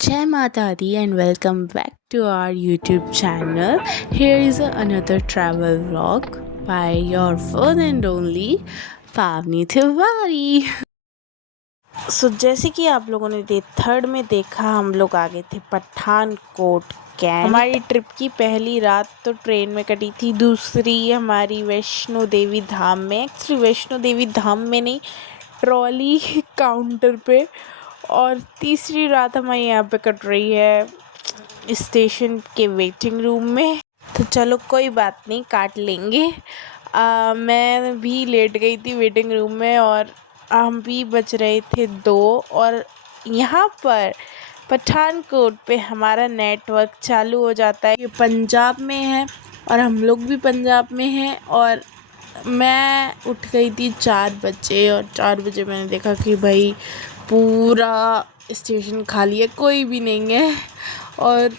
Jai Mata Di and welcome back to our YouTube channel. Here is another travel vlog by your one and only Pavni Tiwari. जैसे कि आप लोगों ने day third में देखा, हम लोग आ गए थे पठानकोट कैंट। हमारी ट्रिप की पहली रात तो ट्रेन में कटी थी, दूसरी हमारी वैष्णो देवी धाम में। एक्चुअली वैष्णो देवी धाम में नहीं, ट्रॉली काउंटर पे। और तीसरी रात हमारी यहाँ पे कट रही है स्टेशन के वेटिंग रूम में। तो चलो कोई बात नहीं, काट लेंगे। मैं भी लेट गई थी वेटिंग रूम में और हम भी बज रहे थे 2। और यहाँ पर पठानकोट पे हमारा नेटवर्क चालू हो जाता है। ये पंजाब में है और हम लोग भी पंजाब में हैं। और मैं उठ गई थी 4 बजे और 4 बजे मैंने देखा कि भाई पूरा स्टेशन खाली है, कोई भी नहीं है। और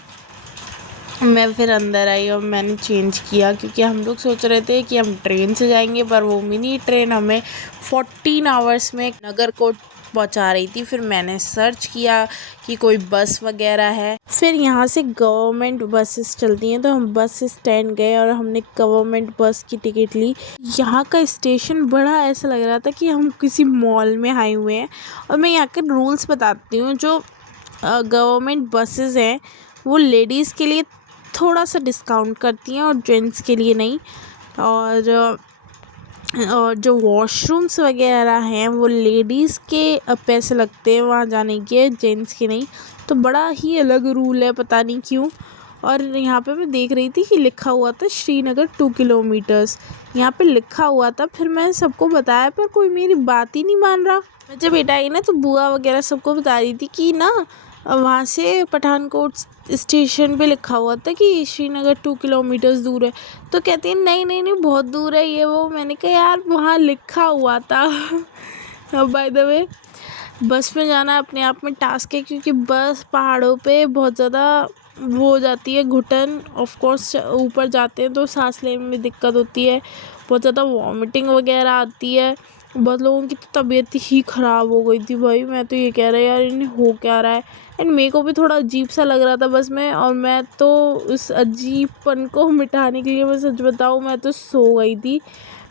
मैं फिर अंदर आई और मैंने चेंज किया क्योंकि हम लोग सोच रहे थे कि हम ट्रेन से जाएंगे, पर वो मिनी ट्रेन हमें 14 आवर्स में नगरकोट पहुंचा रही थी। फिर मैंने सर्च किया कि कोई बस वगैरह है। फिर यहाँ से गवर्नमेंट बसेस चलती हैं, तो हम बस स्टैंड गए और हमने गवर्नमेंट बस की टिकट ली। यहाँ का स्टेशन बड़ा ऐसा लग रहा था कि हम किसी मॉल में आए हुए हैं। और मैं यहाँ के रूल्स बताती हूँ। जो गवर्नमेंट बसेस हैं वो लेडीज़ के लिए थोड़ा सा डिस्काउंट करती हैं और जेंट्स के लिए नहीं। और जो वॉशरूम्स वगैरह हैं वो लेडीज़ के पैसे लगते हैं वहाँ जाने के, जेंट्स के नहीं। तो बड़ा ही अलग रूल है, पता नहीं क्यों। और यहाँ पे मैं देख रही थी कि लिखा हुआ था श्रीनगर 2 किलोमीटर्स, यहाँ पे लिखा हुआ था। फिर मैंने सबको बताया पर कोई मेरी बात ही नहीं मान रहा। मैं जब बेटा आई ना तो बुआ वगैरह सबको बता रही थी कि ना वहाँ से पठानकोट स्टेशन पे लिखा हुआ था कि श्रीनगर 2 किलोमीटर्स दूर है। तो कहती है नहीं नहीं नहीं बहुत दूर है ये वो। मैंने कहा यार वहाँ लिखा हुआ था। बाय द वे बस में जाना अपने आप में टास्क है, क्योंकि बस पहाड़ों पे बहुत ज़्यादा वो हो जाती है घुटन। ऑफ कोर्स ऊपर जाते हैं तो सांस लेने में दिक्कत होती है, बहुत ज़्यादा वॉमिटिंग वगैरह आती है। बहुत लोगों की तो तबीयत ही ख़राब हो गई थी भाई। मैं तो ये कह रहा यार इन्हें हो क्या रहा है। एंड मेरे को भी थोड़ा अजीब सा लग रहा था बस में। और मैं तो उस अजीबपन को मिटाने के लिए, मैं सच बताऊँ, मैं तो सो गई थी।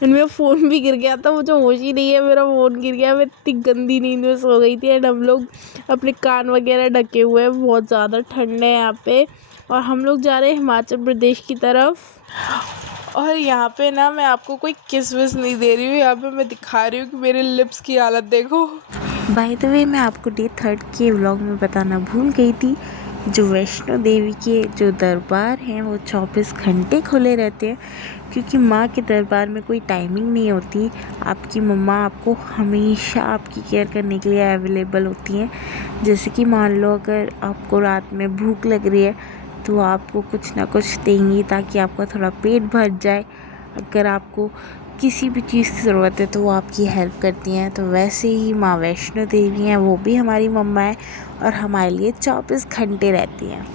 एंड मेरा फ़ोन भी गिर गया था, मुझे होश ही नहीं है, मेरा फ़ोन गिर गया। मैं इतनी गंदी नींद में सो गई थी। एंड हम लोग अपने कान वगैरह ढके हुए हैं, बहुत ज़्यादा ठंड है यहाँ पे। और हम लोग जा रहे हैं हिमाचल प्रदेश की तरफ। और यहाँ पे ना मैं आपको कोई किस विस नहीं दे रही हूँ, यहाँ पे मैं दिखा रही हूँ कि मेरे लिप्स की हालत देखो। बाय द वे मैं आपको डे थर्ड के व्लॉग में बताना भूल गई थी, जो वैष्णो देवी के जो दरबार हैं वो 24 घंटे खुले रहते हैं, क्योंकि माँ के दरबार में कोई टाइमिंग नहीं होती। आपकी मम्मा आपको हमेशा आपकी केयर करने के लिए अवेलेबल होती हैं। जैसे कि मान लो अगर आपको रात में भूख लग रही है तो आपको कुछ ना कुछ देंगी ताकि आपका थोड़ा पेट भर जाए। अगर आपको किसी भी चीज़ की ज़रूरत है तो वो आपकी हेल्प करती हैं। तो वैसे ही माँ वैष्णो देवी हैं, वो भी हमारी मम्मा है और हमारे लिए 24 घंटे रहती हैं।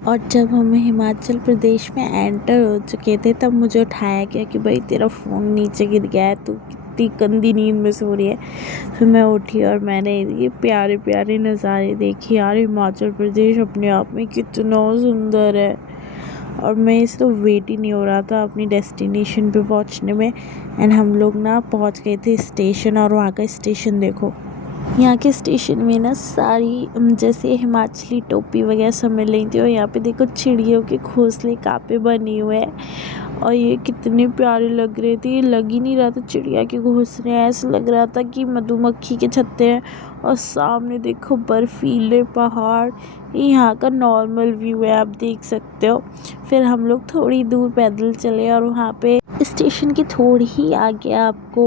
और जब हम हिमाचल प्रदेश में एंटर हो चुके थे तब मुझे उठाया गया कि भाई तेरा फ़ोन नीचे गिर गया है, तू कितनी गंदी नींद में सो रही है। फिर मैं उठी और मैंने ये प्यारे प्यारे नज़ारे देखे। यार हिमाचल प्रदेश अपने आप में कितना सुंदर है। और मैं इस तो वेट ही नहीं हो रहा था अपनी डेस्टिनेशन पे पहुंचने में। एंड हम लोग ना पहुंच गए थे स्टेशन। और वहाँ का स्टेशन देखो, यहाँ के स्टेशन में ना सारी जैसे हिमाचली टोपी वगैरह सब मिल रही थी। और यहाँ पे देखो चिड़ियों के घोंसले कापे बने हुए हैं और ये कितने प्यारे लग रहे थे। ये लग ही नहीं रहा था चिड़िया के घोंसले हैं, ऐसा लग रहा था कि मधुमक्खी के छत्ते हैं। और सामने देखो बर्फीले पहाड़। ये यहाँ का नॉर्मल व्यू है, आप देख सकते हो। फिर हम लोग थोड़ी दूर पैदल चले और वहाँ पे स्टेशन के थोड़ी ही आगे आपको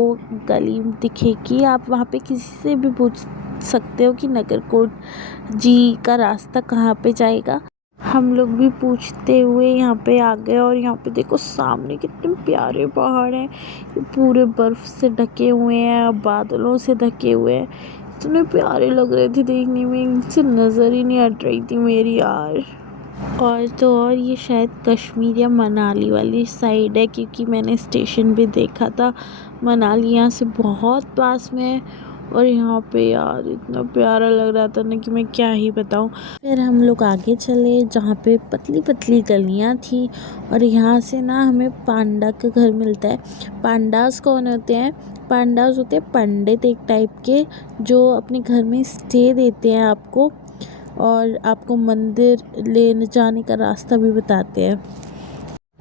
गली दिखेगी। आप वहाँ पे किसी से भी पूछ सकते हो कि नगरकोट जी का रास्ता कहाँ पे जाएगा। हम लोग भी पूछते हुए यहाँ पे आ गए। और यहाँ पे देखो सामने कितने प्यारे पहाड़ हैं, ये पूरे बर्फ़ से ढके हुए हैं, बादलों से ढके हुए हैं। इतने प्यारे लग रहे थे देखने में, इनसे नज़र ही नहीं हट रही थी मेरी यार। और तो और ये शायद कश्मीर या मनाली वाली साइड है, क्योंकि मैंने स्टेशन भी देखा था। मनाली यहाँ से बहुत पास में है और यहाँ पे यार इतना प्यारा लग रहा था ना कि मैं क्या ही बताऊँ। फिर हम लोग आगे चले जहाँ पे पतली पतली गलियाँ थी और यहाँ से ना हमें पांडा का घर मिलता है। पांडास कौन होते हैं? पांडास होते हैं पंडित एक टाइप के, जो अपने घर में स्टे देते हैं आपको और आपको मंदिर ले जाने का रास्ता भी बताते हैं।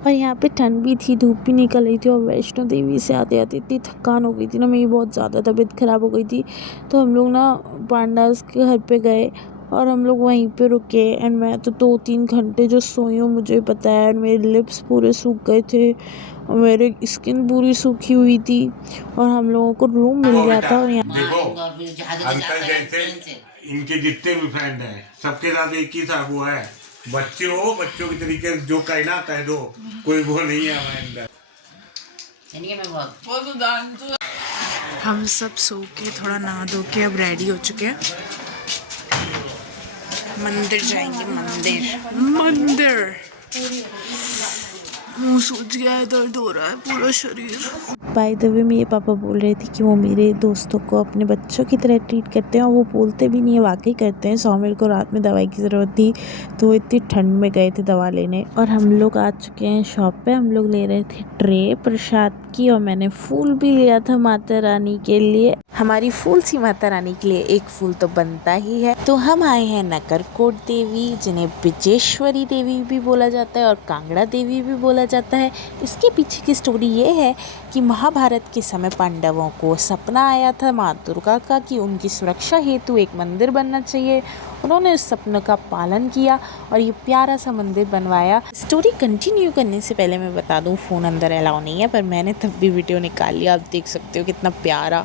और यहाँ पे ठंड भी थी, धूप भी निकल रही थी और वैष्णो देवी से आते आते इतनी थकान हो गई थी ना, मेरी बहुत ज़्यादा तबीयत ख़राब हो गई थी। तो हम लोग ना पांडास के घर पे गए और हम लोग वहीं पे रुके एंड मैं तो 2-3 घंटे जो सोई हूँ मुझे पता है। मेरे लिप्स पूरे सूख गए थे और मेरे स्किन पूरी सूखी हुई थी और हम लोगों को रूम मिल गया था। और यहाँ देखो अंकल जैसे इनके जितने भी फ्रेंड हैं सबके साथ एक ही सा हुआ है। बच्चे हो, बच्चों की तरीके से जो कहना कह दो, कोई वो नहीं है हमारे अंदर। हम सब सो के थोड़ा नहा धो के अब रेडी हो चुके हैं, मंदिर जाएंगे। मंदिर मुंह सूज गया है, दर्द हो रहा है पूरा शरीर। बाय द वे मेरे पापा बोल रहे थे कि वो मेरे दोस्तों को अपने बच्चों की तरह ट्रीट करते हैं और वो बोलते भी नहीं है, वाकई करते हैं। सौमिल को रात में दवाई की ज़रूरत थी तो वो इतनी ठंड में गए थे दवा लेने। और हम लोग आ चुके हैं शॉप पे। हम लोग ले रहे थे ट्रे प्रसाद की और मैंने फूल भी लिया था माता रानी के लिए। हमारी फूल सी माता रानी के लिए एक फूल तो बनता ही है। तो हम आए हैं नकरकोट देवी, जिन्हें बिजेश्वरी देवी भी बोला जाता है और कांगड़ा देवी भी बोला जाता है। इसके पीछे की स्टोरी ये है कि महाभारत के समय पांडवों को सपना आया था माँ दुर्गा का कि उनकी सुरक्षा हेतु एक मंदिर बनना चाहिए। उन्होंने इस सपने का पालन किया और ये प्यारा सा मंदिर बनवाया। स्टोरी कंटिन्यू करने से पहले मैं बता दूं, फ़ोन अंदर अलाउ नहीं है, पर मैंने तब भी वीडियो निकाल लिया। आप देख सकते हो कितना प्यारा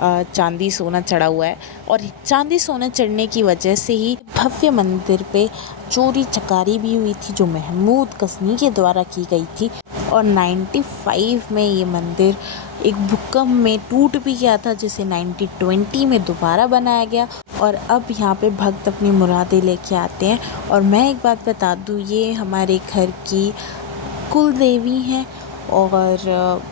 चांदी सोना चढ़ा हुआ है। और चांदी सोना चढ़ने की वजह से ही भव्य मंदिर पे चोरी चकारी भी हुई थी, जो महमूद गजनी के द्वारा की गई थी। और 95 में ये मंदिर एक भूकंप में टूट भी गया था, जिसे 1920 में दोबारा बनाया गया। और अब यहाँ पे भक्त अपनी मुरादें लेके आते हैं। और मैं एक बात बता दूँ, ये हमारे घर की कुल देवी हैं और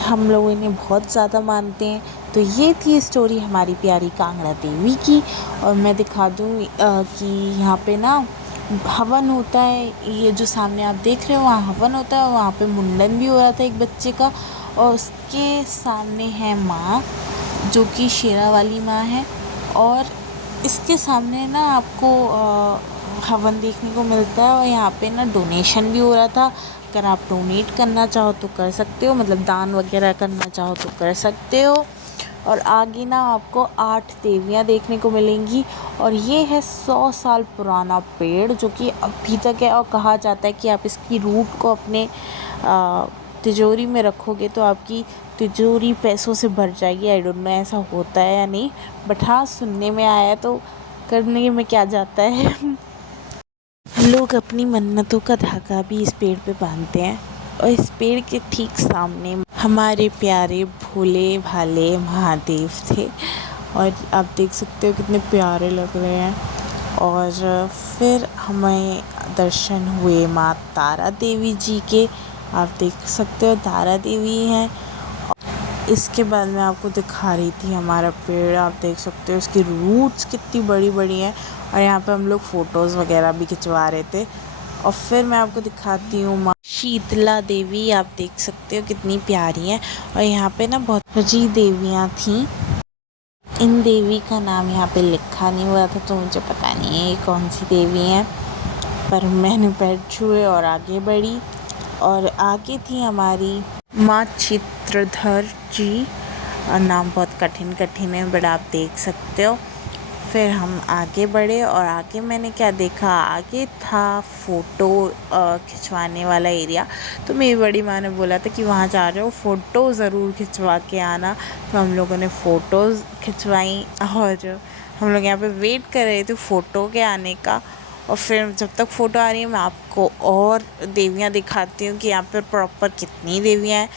हम लोग इन्हें बहुत ज़्यादा मानते हैं। तो ये थी स्टोरी हमारी प्यारी कांगड़ा देवी की। और मैं दिखा दूँ कि यहाँ पे ना हवन होता है। ये जो सामने आप देख रहे हो वहाँ हवन होता है, वहाँ पे मुंडन भी हो रहा था एक बच्चे का। और उसके सामने है माँ, जो कि शेरा वाली माँ है। और इसके सामने ना आपको हवन देखने को मिलता है। और यहाँ पे ना डोनेशन भी हो रहा था। अगर आप डोनेट करना चाहो तो कर सकते हो, मतलब दान वगैरह करना चाहो तो कर सकते हो। और आगे ना आपको 8 देवियाँ देखने को मिलेंगी। और ये है 100 साल पुराना पेड़, जो कि अभी तक है। और कहा जाता है कि आप इसकी रूट को अपने तिजोरी में रखोगे तो आपकी तिजोरी पैसों से भर जाएगी। आई डोंट नो ऐसा होता है या नहीं, बट हाँ सुनने में आया, तो करने में क्या जाता है। लोग अपनी मन्नतों का धागा भी इस पेड़ पे बांधते हैं। और इस पेड़ के ठीक सामने हमारे प्यारे भोले भाले महादेव थे। और आप देख सकते हो कितने प्यारे लग रहे हैं। और फिर हमें दर्शन हुए माँ तारा देवी जी के। आप देख सकते हो तारा देवी हैं। इसके बाद मैं आपको दिखा रही थी हमारा पेड़। आप देख सकते हो इसकी रूट्स कितनी बड़ी बड़ी हैं। और यहाँ पे हम लोग फ़ोटोज़ वगैरह भी खिंचवा रहे थे। और फिर मैं आपको दिखाती हूँ माँ शीतला देवी। आप देख सकते हो कितनी प्यारी हैं। और यहाँ पे ना बहुत सी देवियाँ थीं। इन देवी का नाम यहाँ पे लिखा नहीं हुआ था, तो मुझे पता नहीं है ये कौन सी देवी हैं। पर मैंने पैर छुए और आगे बढ़ी। और आगे थी हमारी माँ चित्रधर जी। नाम बहुत कठिन है, बट आप देख सकते हो। फिर हम आगे बढ़े और आगे मैंने क्या देखा, आगे था फ़ोटो खिंचवाने वाला एरिया। तो मेरी बड़ी माँ ने बोला था कि वहाँ जा रहे हो फ़ोटो ज़रूर खिंचवा के आना। तो हम लोगों ने फ़ोटोज़ खिंचवाई और हम लोग यहाँ पे वेट कर रहे थे फ़ोटो के आने का। और फिर जब तक फ़ोटो आ रही है मैं आपको और देवियाँ दिखाती हूँ कि यहाँ पर प्रॉपर कितनी देवियाँ हैं।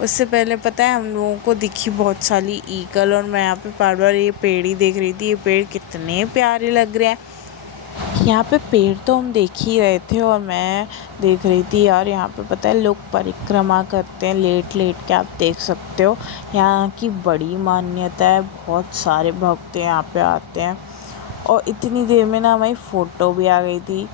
उससे पहले पता है हम लोगों को दिखी बहुत सारी ईगल। और मैं यहाँ पे बार बार ये पेड़ ही देख रही थी। ये पेड़ कितने प्यारे लग रहे हैं। यहाँ पे पेड़ तो हम देख ही रहे थे और मैं देख रही थी यार, यहाँ पे पता है लोग परिक्रमा करते हैं लेट लेट के, आप देख सकते हो। यहाँ की बड़ी मान्यता है, बहुत सारे भक्त यहाँ पे आते हैं। और इतनी देर में ना हमारी फ़ोटो भी आ गई थी,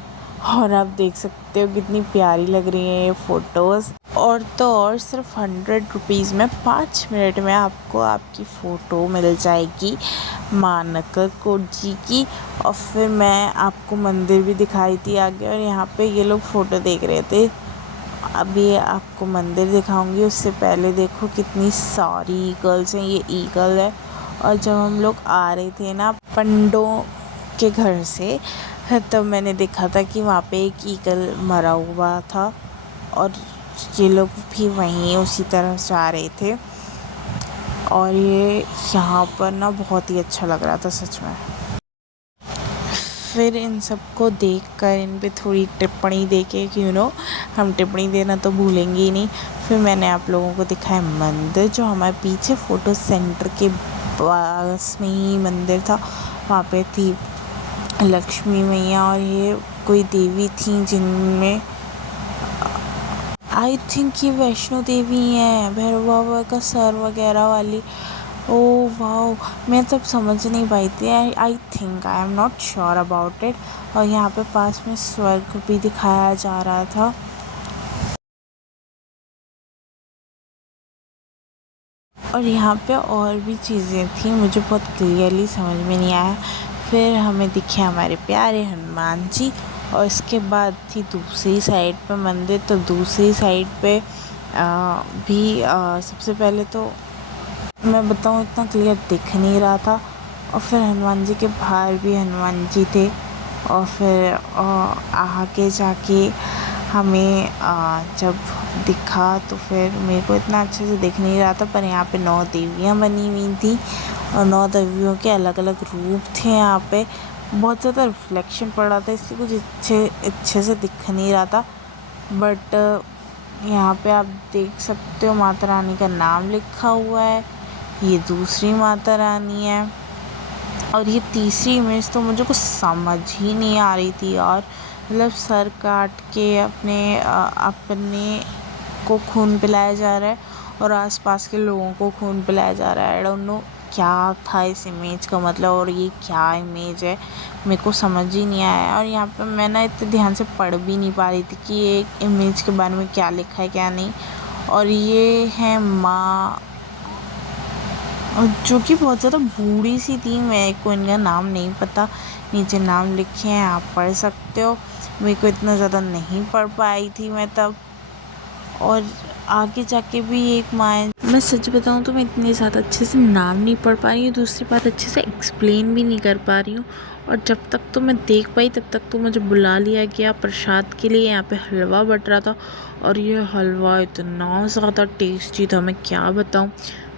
और आप देख सकते हो कितनी प्यारी लग रही हैं ये फ़ोटोज़। और तो और सिर्फ 100 रुपीज़ में 5 मिनट में आपको आपकी फ़ोटो मिल जाएगी मानकर कोट जी की। और फिर मैं आपको मंदिर भी दिखाई थी आगे, और यहाँ पे ये लोग फ़ोटो देख रहे थे। अभी आपको मंदिर दिखाऊंगी, उससे पहले देखो कितनी सारी ईगल्स हैं, ये ईगल है। और जब हम लोग आ रहे थे ना पंडों के घर से, तब मैंने देखा था कि वहाँ पे एक ईगल मरा हुआ था, और ये लोग भी वहीं उसी तरह जा रहे थे। और ये यहाँ पर ना बहुत ही अच्छा लग रहा था सच में। फिर इन सबको देखकर इन पे थोड़ी टिप्पणी देके कि हम टिप्पणी देना तो भूलेंगे ही नहीं। फिर मैंने आप लोगों को दिखाया मंदिर, जो हमारे पीछे फ़ोटो सेंटर के पास में ही मंदिर था। वहाँ पे थी लक्ष्मी मैया, और ये कोई देवी थी जिनमें आई थिंक ये वैष्णो देवी हैं, भैरव बाबा का सर वगैरह वाली। ओह वाओ, मैं तब समझ नहीं पाई थी। I think, I am not sure about it. और यहाँ पे पास में स्वर्ग भी दिखाया जा रहा था। और यहाँ पे और भी चीज़ें थी, मुझे बहुत क्लियरली समझ में नहीं आया। फिर हमें दिखे हमारे प्यारे हनुमान जी, और इसके बाद थी दूसरी साइड पे मंदिर। तो दूसरी साइड पे भी सबसे पहले तो मैं बताऊँ इतना क्लियर दिख नहीं रहा था। और फिर हनुमान जी के बाहर भी हनुमान जी थे। और फिर आगे जाके हमें जब दिखा तो फिर मेरे को इतना अच्छे से दिख नहीं रहा था, पर यहाँ पे 9 देवियाँ बनी हुई थी, और 9 देवियों के अलग अलग रूप थे। यहाँ पे बहुत ज़्यादा रिफ्लेक्शन पड़ रहा था, इसलिए कुछ अच्छे से दिख नहीं रहा था। बट यहाँ पे आप देख सकते हो माता रानी का नाम लिखा हुआ है। ये दूसरी माता रानी है। और ये तीसरी इमेज तो मुझे कुछ समझ ही नहीं आ रही थी यार। मतलब सर काट के अपने को खून पिलाया जा रहा है, और आसपास के लोगों को खून पिलाया जा रहा है। आई डोंट नो क्या था इस इमेज का मतलब, और ये क्या इमेज है मेरे को समझ ही नहीं आया। और यहाँ पे मैं ना इतने ध्यान से पढ़ भी नहीं पा रही थी कि ये इमेज के बारे में क्या लिखा है क्या नहीं। और ये है माँ, जो कि बहुत ज़्यादा बूढ़ी सी थी, मेरे को इनका नाम नहीं पता। नीचे नाम लिखे हैं, आप पढ़ सकते हो। मेरे को इतना ज़्यादा नहीं पढ़ पाई थी मैं तब। और आगे जाके भी एक माँ, मैं सच बताऊँ तो मैं इतनी ज़्यादा अच्छे से नाम नहीं पढ़ पा रही हूँ, दूसरी बात अच्छे से एक्सप्लेन भी नहीं कर पा रही हूँ। और जब तक तो मैं देख पाई तब तक तो मुझे बुला लिया गया प्रसाद के लिए। यहाँ पे हलवा बट रहा था, और ये हलवा इतना ज़्यादा टेस्टी था, मैं क्या बताऊँ।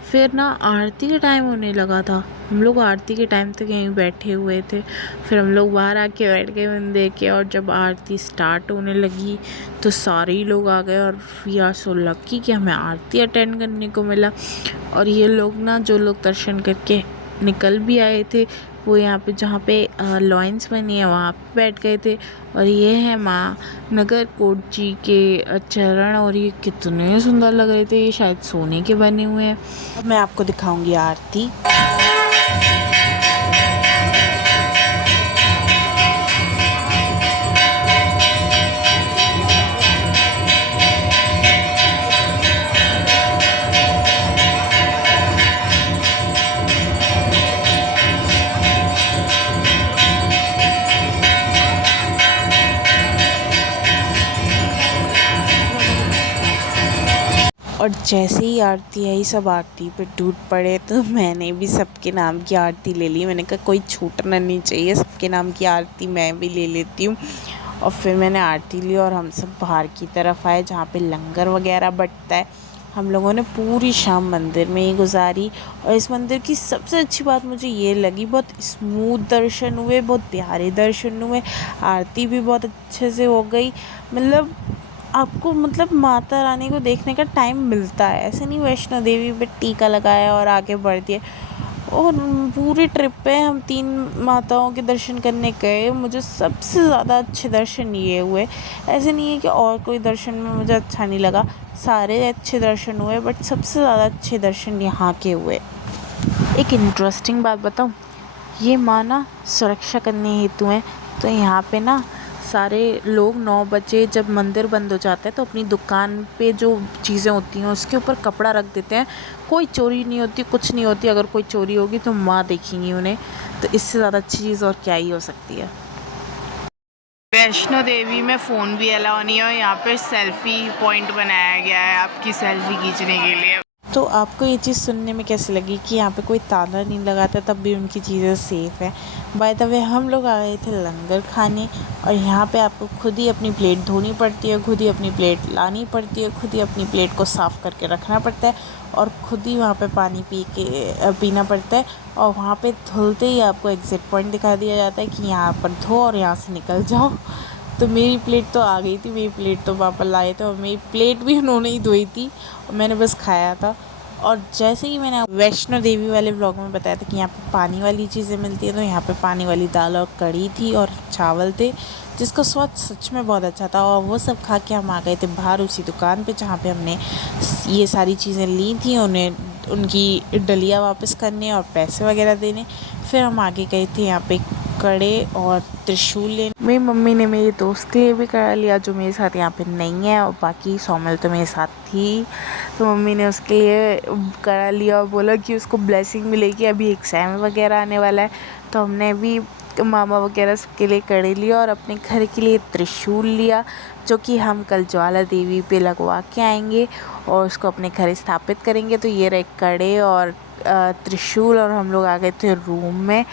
फिर ना आरती का टाइम होने लगा था, हम लोग आरती के टाइम तक यहीं बैठे हुए थे। फिर हम लोग बाहर आके बैठ गए मंदिर के, और जब आरती स्टार्ट होने लगी तो सारे ही लोग आ गए। और वी आर सो लकी कि हमें आरती अटेंड करने को मिला। और ये लोग ना, जो लोग दर्शन करके निकल भी आए थे, वो यहाँ पे जहाँ पे लॉइंस बनी है वहाँ पे बैठ गए थे। और ये है माँ नगर कोट जी के चरण, और ये कितने सुंदर लग रहे थे, ये शायद सोने के बने हुए हैं। अब मैं आपको दिखाऊंगी आरती। और जैसे ही आरती आई सब आरती पे टूट पड़े, तो मैंने भी सबके नाम की आरती ले ली। मैंने कहा कोई छूटना नहीं चाहिए, सबके नाम की आरती मैं भी ले लेती हूँ। और फिर मैंने आरती ली, और हम सब बाहर की तरफ आए जहाँ पे लंगर वगैरह बंटता है। हम लोगों ने पूरी शाम मंदिर में ही गुजारी। और इस मंदिर की सबसे अच्छी बात मुझे ये लगी, बहुत स्मूथ दर्शन हुए, बहुत प्यारे दर्शन हुए, आरती भी बहुत अच्छे से हो गई। मतलब आपको मतलब माता रानी को देखने का टाइम मिलता है, ऐसे नहीं वैष्णो देवी पे टीका लगाया और आगे बढ़ दिए। और पूरी ट्रिप पे हम 3 माताओं के दर्शन करने गए। मुझे सबसे ज़्यादा अच्छे दर्शन ये हुए। ऐसे नहीं है कि और कोई दर्शन में मुझे अच्छा नहीं लगा, सारे अच्छे दर्शन हुए, बट सबसे ज़्यादा अच्छे दर्शन यहाँ के हुए। एक इंटरेस्टिंग बात बताऊँ, ये माँ ना सुरक्षा करने हेतु हैं, तो यहाँ पे ना सारे लोग 9 बजे जब मंदिर बंद हो जाता है तो अपनी दुकान पे जो चीज़ें होती हैं उसके ऊपर कपड़ा रख देते हैं। कोई चोरी नहीं होती, कुछ नहीं होती। अगर कोई चोरी होगी तो माँ देखेंगी उन्हें। तो इससे ज़्यादा अच्छी चीज़ और क्या ही हो सकती है। वैष्णो देवी में फ़ोन भी अलाउ नहीं है और यहाँ पे सेल्फ़ी पॉइंट बनाया गया है आपकी सेल्फ़ी खींचने के लिए। तो आपको ये चीज़ सुनने में कैसी लगी कि यहाँ पे कोई ताला नहीं लगाता, तब भी उनकी चीज़ें सेफ़ हैं। बाय द वे हम लोग आ गए थे लंगर खाने, और यहाँ पे आपको खुद ही अपनी प्लेट धोनी पड़ती है, खुद ही अपनी प्लेट लानी पड़ती है, खुद ही अपनी प्लेट को साफ़ करके रखना पड़ता है, और खुद ही वहाँ पे पानी पीना पड़ता है। और वहाँ पे धुलते ही आपको एग्ज़िट पॉइंट दिखा दिया जाता है कि यहाँ पर धो और यहाँ से निकल जाओ। तो मेरी प्लेट तो आ गई थी, मेरी प्लेट तो पापा लाए थे, और मेरी प्लेट भी उन्होंने ही धोई थी और मैंने बस खाया था। और जैसे कि मैंने वैष्णो देवी वाले व्लॉग में बताया था कि यहाँ पे पानी वाली चीज़ें मिलती हैं, तो यहाँ पे पानी वाली दाल और कढ़ी थी और चावल थे, जिसका स्वाद सच में बहुत अच्छा था। और वो सब खा के हम आ गए थे बाहर उसी दुकान पे जहाँ पे हमने ये सारी चीज़ें ली थी, उन्हें उनकी डलिया वापस करने और पैसे वगैरह देने। फिर हम आगे गए थे यहाँ पे कड़े और त्रिशूल लेने। मेरी मम्मी ने मेरे दोस्त के लिए भी करा लिया जो मेरे साथ यहाँ पे नहीं है, और बाकी सोमल तो मेरे साथ थी, तो मम्मी ने उसके लिए करा लिया और बोला कि उसको ब्लेसिंग मिलेगी। अभी एग्ज़ाम वगैरह आने वाला है, तो हमने भी मामा वगैरह सबके लिए कड़े लिया और अपने घर के लिए त्रिशूल लिया, जो कि हम कल ज्वाला देवी पे लगवा के आएंगे और उसको अपने घर स्थापित करेंगे। तो ये रहे कड़े और त्रिशूल, और हम लोग आ गए थे रूम में।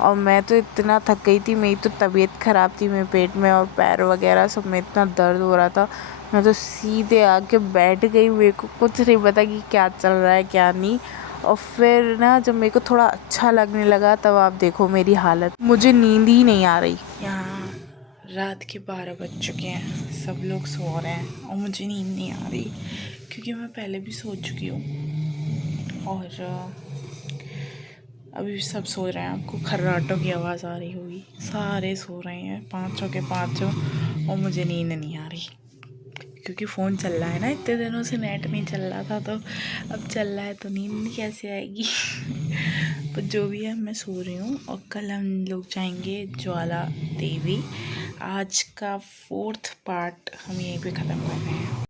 और मैं तो इतना थक गई थी, मेरी तो तबीयत ख़राब थी, मेरे पेट में और पैर वगैरह सब में इतना दर्द हो रहा था। मैं तो सीधे आके बैठ गई, मेरे को कुछ नहीं पता कि क्या चल रहा है क्या नहीं। और फिर ना जब मेरे को थोड़ा अच्छा लगने लगा, तब आप देखो मेरी हालत, मुझे नींद ही नहीं आ रही। यहाँ रात के 12 बज चुके हैं, सब लोग सो रहे हैं और मुझे नींद नहीं आ रही, क्योंकि मैं पहले भी सो चुकी हूँ। और अभी सब सो रहे हैं, आपको खर्राटों की आवाज़ आ रही होगी, सारे सो रहे हैं पाँचों के पाँचों, और मुझे नींद नहीं आ रही क्योंकि फ़ोन चल रहा है ना, इतने दिनों से नेट नहीं चल रहा था, तो अब चल रहा है तो नींद कैसे आएगी। पर जो भी है मैं सो रही हूँ, और कल हम लोग जाएंगे ज्वाला देवी। आज का 4th पार्ट हम यहीं पे ख़त्म कर रहे हैं।